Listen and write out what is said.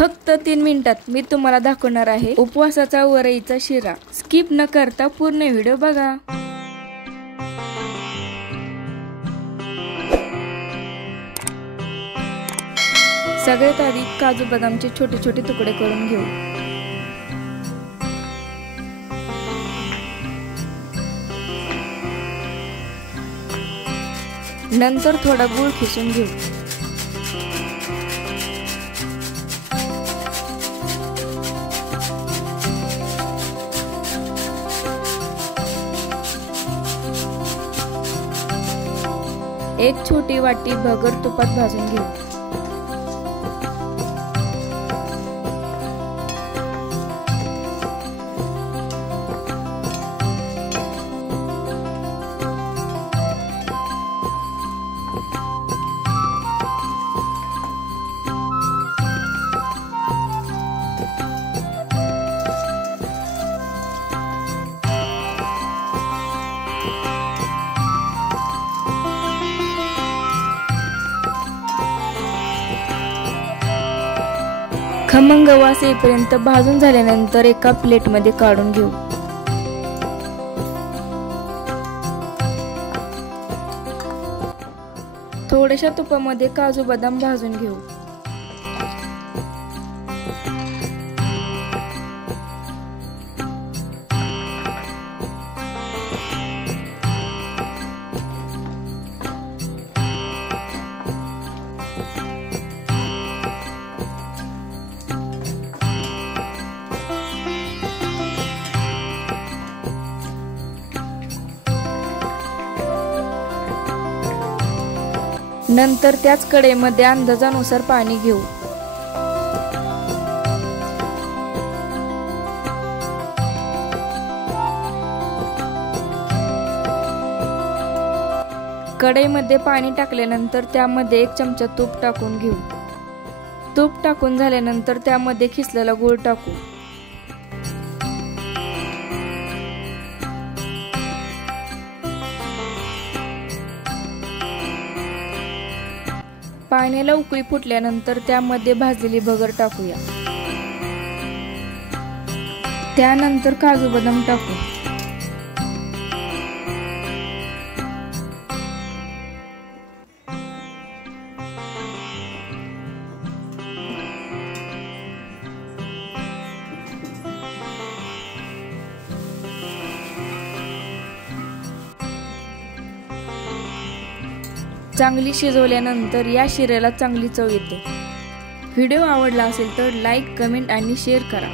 फक्त 3 मिनिटात मी तुम्हाला दाखवणार आहे उपवासाचा वरईचा शिरा। स्किप न करता पूर्ण व्हिडिओ बघा। सगळ्यात आधी काजू बदामचे छोटे छोटे तुकडे करून घेऊ। नंतर थोडा गूळ खिसून घेऊ। एक छोटी वाटी भगर तुपात भाजून घेऊ। खमंग वास येईपर्यंत भाजून झाल्यानंतर एका प्लेट मध्ये काढून घेऊ। थोड्याशा तुपामध्ये काजू बदाम भाजून घेऊ। नंतर त्याच कढईमध्ये अंदाजानुसार पाणी घेऊ। कढईमध्ये पाणी टाकल्यानंतर त्यामध्ये 1 चमचा तूप टाकून घेऊ। तूप टाकून झाल्यानंतर त्यामध्ये खिसलेला गूळ टाकू। पाण्याला उकळी फुटल्यानंतर त्यामध्ये भाजलेली भगर टाकूया। त्यानंतर काजू बदाम टाकू। चांगली शिजवल्यानंतर या शिऱ्याला चांगली चव येते। व्हिडिओ आवडला असेल तर लाईक, कमेंट आणि शेअर करा।